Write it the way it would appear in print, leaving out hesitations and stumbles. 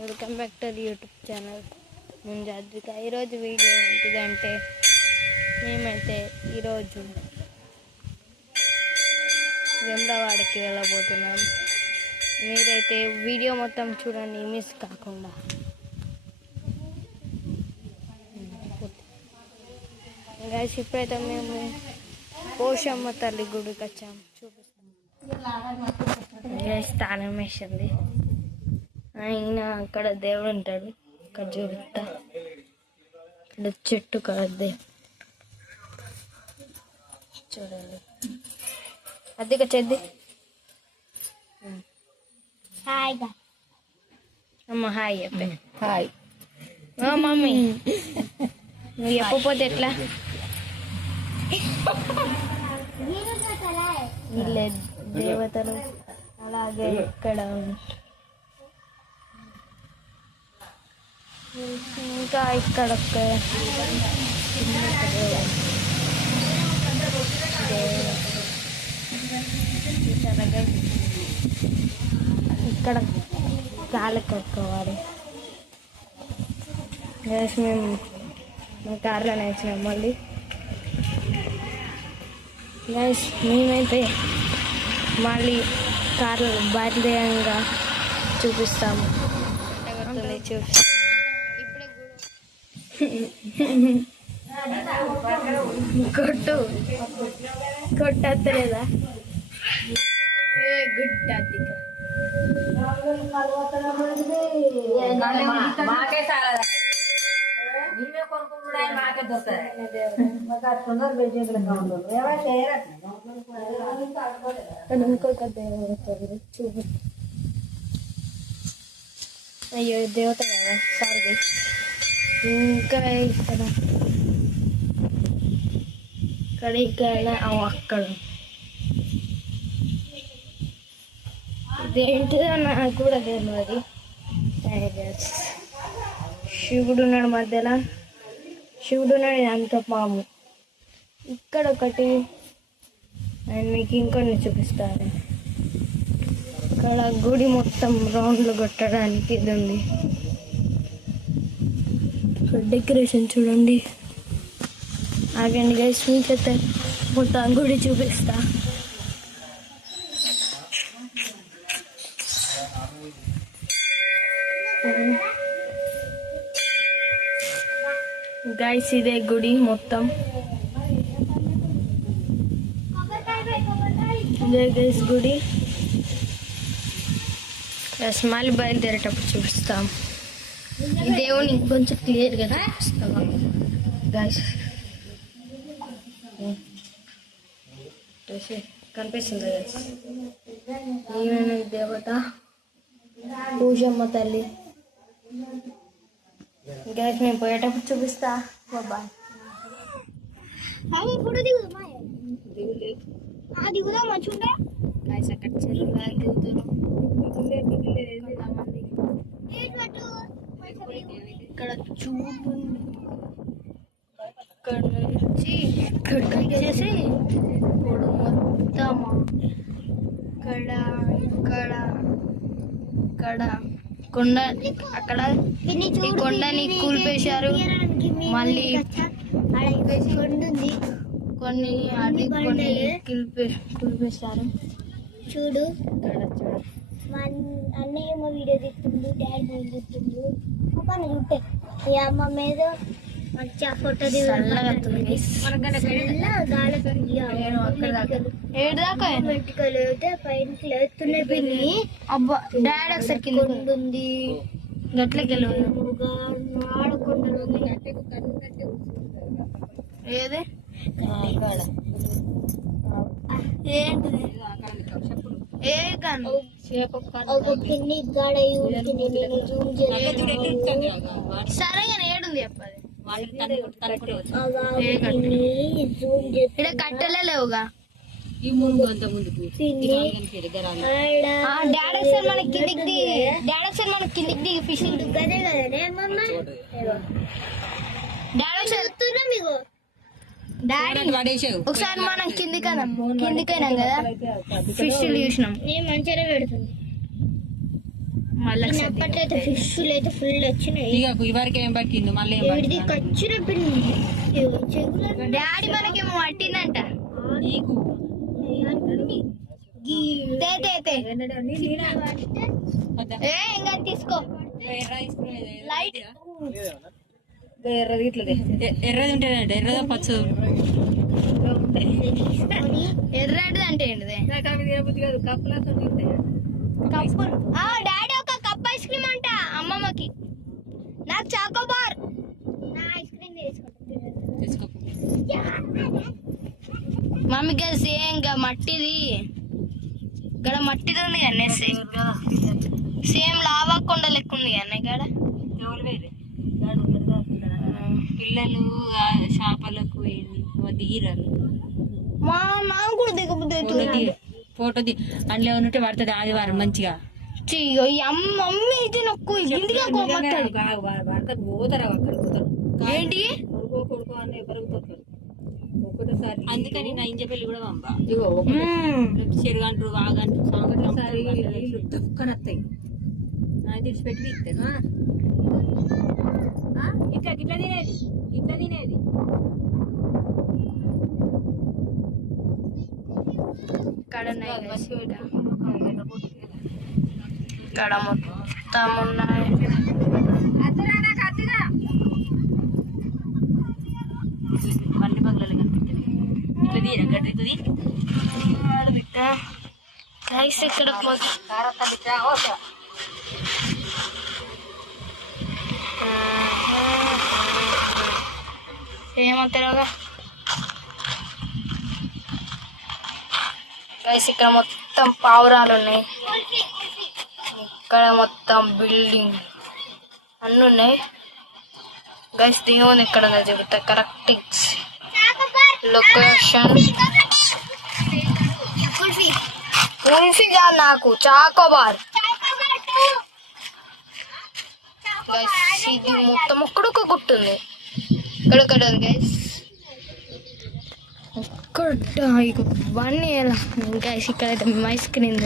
Welcome back to YouTube channel ముంజాద్విక. ఈరోజు video ఏంటిదంటే మేమైతే ఈరోజు వేములవాడకి వెళ్ళబోతున్నాం. మీరైతే వీడియో మొత్తం చూడండి, మిస్ కాకుండా. గైస్ ఇప్పుడైతే మేము పోషమ్మ తల్లి గుడికి వచ్చాము, చూపిస్తాం. గైస్ తాళం వేసింది, ఆయన అక్కడ దేవుడు ఉంటాడు, అక్కడ చూపిస్తా. ఇక్కడ చెట్టు కలద్దే చూడండి, అదిగా చెద్ది. హాయ్ అమ్మ, హాయ్ చెప్పే. హాయ్ మమ్మీ, నువ్వు చెప్పకపోతే ఎట్లా? వీళ్ళే దేవతలు. అలాగే ఇక్కడ ఇంకా ఇక్కడ ఇక్కడ కాలకక్కవాడు. మేము కార్లో నేర్చినాం. మళ్ళీ గైస్ మేమైతే మళ్ళీ కార్లో బయలుదేరంగా చూపిస్తాము. చూపిస్తాం కొట్టు కొట్టలేదా? గుడ్ అద్దిక ఇంకొక దేవత చూపి. అయ్యో దేవత కదా, సారీ. ఇంకా ఇక్కడ అక్కడ ఇదేంటిదో నాకు కూడా తెలియదు. శివుడు ఉన్నాడు మధ్యలో, శివుడు ఉన్నాడు అంత పాము. ఇక్కడ ఒకటి అండ్ మీకు ఇంకొన్ని చూపిస్తాను. ఇక్కడ గుడి మొత్తం రౌండ్లు కొట్టడానికి ఇది ఉంది. డెకరేషన్ చూడండి. ఆగండి గైస్, మీకైతే మొత్తం గుడి చూపిస్తా. గైస్ ఇదే గుడి మొత్తం. ఇదే గైస్ గుడి. మళ్ళీ బయలుదేరేటప్పుడు చూపిస్తాం. ఈ దేవుని కొంచెం క్లియర్గా చూపిస్తావా గైస్? కనిపిస్తుంది గైస్, ఈమె దేవత పూజమ్మ తల్లి. గైస్ నేను పోయేటప్పుడు చూపిస్తా. బాయ్. దిగుదా మంచిగా గైస్, అక్కడ చెరువులా దిగుతారు. ఇక్కడ చూపు, ఇక్కడ నుంచి ఇక్కడికి వచ్చేసి ఇప్పుడు మొత్తం ఇక్కడ ఇక్కడ ఇక్కడ కొండ, అక్కడ ఈ కొండని కూల్పేశారు. మళ్ళీ కొన్ని అది కొన్ని కూల్పేశారు. చూడు అన్నయ్య వీడియో తీస్తుండు, డాడీ తీస్తుండు. చూపే ఈ అమ్మ మీద మంచిగా ఫోటో వెంటకలు అయితే పైనకి లేస్తున్నాయి. పిన్ని అబ్బా డాడీ ఒకసారి కింద ఉంది, గట్లకి ఆడుకుంటారు. ఏది ఏంటిది? ఏ కన్ను పిన్ని గాడ సరేగా ఏడుంది చెప్పాలి. ఇక్కడ కట్టలే లేవుగా. డాడీ సార్ మన కిందికి దిగి, డాడీ సార్ మన కిందికి దిగి ఫిషింగ్ గదే కదనే మమ్మ. డాడీ సార్ మీకు డాడీ ఒకసారి మనం కిందికైనాం కదా, ఫిష్ చూసినాం. నేను మంచిగా పెడుతుంది. మళ్ళీ అప్పట్లయితే ఫిష్లు అయితే ఫుల్ వచ్చినాయి. ఇక ఇవరికి ఏం పట్టింది మళ్ళీ ఏం ఇది ఖర్చున పిల్లి డాడీ మనకేమో పట్టిందంట. నీకు ఇంకా తీసుకో లైట్ ఎర్రది ఇట్లదే ఎర్రది ఉంటేనంట ఎర్రదో పచ్చదు ఎర్రది అంటే ఏంటిది కప్పు. డాడీ ఒక కప్ ఐస్ క్రీమ్ అంట అమ్మమ్మకి. నాకు చాకోబార్. నా ఐస్ క్రీమ్ తీసుకో మమ్మీ గది సేమ్ గా మట్టిది గడ మట్టిది ఉంది కానీ సేమ్ లావా కొండ లెక్క ఉంది కానీ గడ పిల్లలు చేపలకు దిగిరారు మా నాకు కూడా దిగబుద్ది ఫోటో అందులో ఉన్నట్టు పడుతుంది ఆదివారం మంచిగా మమ్మీ ఇది నొక్కు ఇంటిగా పోతారా అక్కడ పోతారు ఏంటి కొడుకో అని పెరుగుతారు ఒకటేసారి. అందుకని నా ఇంజ పెళ్లి కూడా పంపా చెరుగంటారు వాగంటారు సాగంటారు వస్తాయి నా తెచ్చిపెట్టి ఇస్తాను ఇట్లా ఇట్లా తినేది ఇట్లా తినేది ఇక్కడ మొత్తం ఉన్నాయి. మళ్ళీ పగలలు కనిపిస్తుంది ఇట్లా తీరా గడ్డి ఇక్కడ ఏమంటారుగా గైస్ ఇక్కడ మొత్తం పావురాలు ఉన్నాయి. ఇక్కడ మొత్తం బిల్డింగ్ అన్నీ ఉన్నాయి గైస్. దేవుని ఎక్కడ చెబుతా కరెక్ట్ లొకేషన్. కుల్ఫీగా నాకు చాకోబార్ గైస్. ఇది మొత్తం ఒక్కడొక్క గుట్టుంది ఇక్కడ గైస్. ఒక్కడ 1 ఇయర్ గైస్. ఇక్కడైతే ఐస్ క్రీమ్